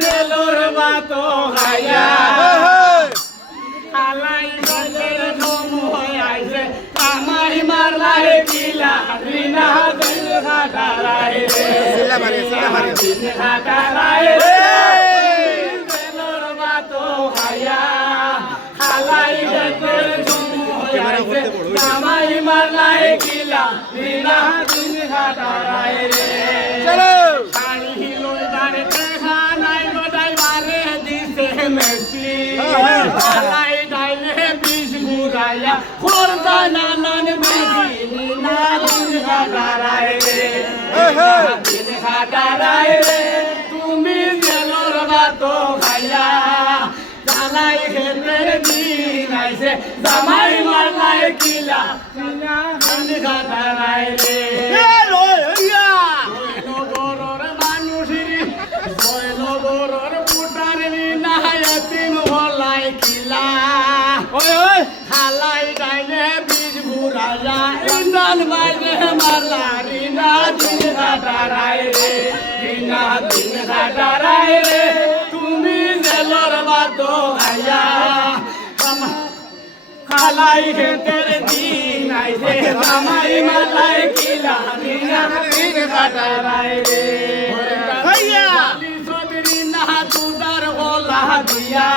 জেলোর বাতো হাইয়া খালাই বাতের নম হয়ে হয়ে মারলাই কিলা রিনা দিল ঘাটালাই রে। চলো। শাড়ি লই দাঁড়ে দেখা নাই গোটাই বারে দিছে মেসি। হ্যাঁ। আলাই ডাইলে বিষ ঘুরাইয়া খোরদা নানান বিধি না দিন ঘাটারায় রে। হ্যাঁ। দিন ঘাটারায় রে। তুমি জেলর বাতো খাইয়া জালাই খেতের দিন আইছে জামাই মালাই কিলা হলাই বীজ বুড়াইয়া ইন্দাল বাইরে মারলা রিনা দিন ঘাটারাই রে রিনা দিন ঘাটারাই রে তুমি জেলর বাতো আয়া খালাই হেতের দিন আইছে জামাই মালাই কিলা রিনা দিন ঘাটারাই রে ভাইয়া। চৌধুরী না দুদার গলা দিয়া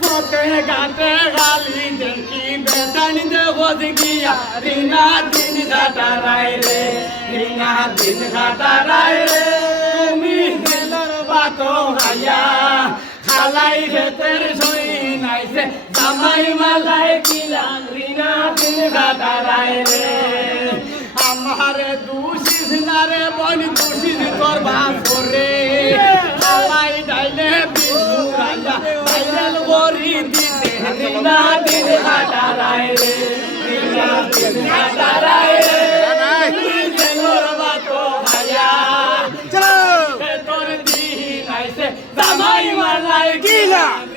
পথে ঘাটে গালি দেখি বেতানি দেব গিয়া রিনা দিন ঘাটারাই রে রিনা দিন ঘাটারাই খালাই হেতের সই নাইছে। জামাই মালাই কিলা রিনা দিন ঘাটারাই রে। আমারে দুষিস না রে বন দুষিস তোর বাপ করে। আলাই ডাইলে বিষ্ণু রাজা, ডাইলেল গরি দিতে। রিনা দিন হাটারায় রে। রিনা দিন হাটারায় la.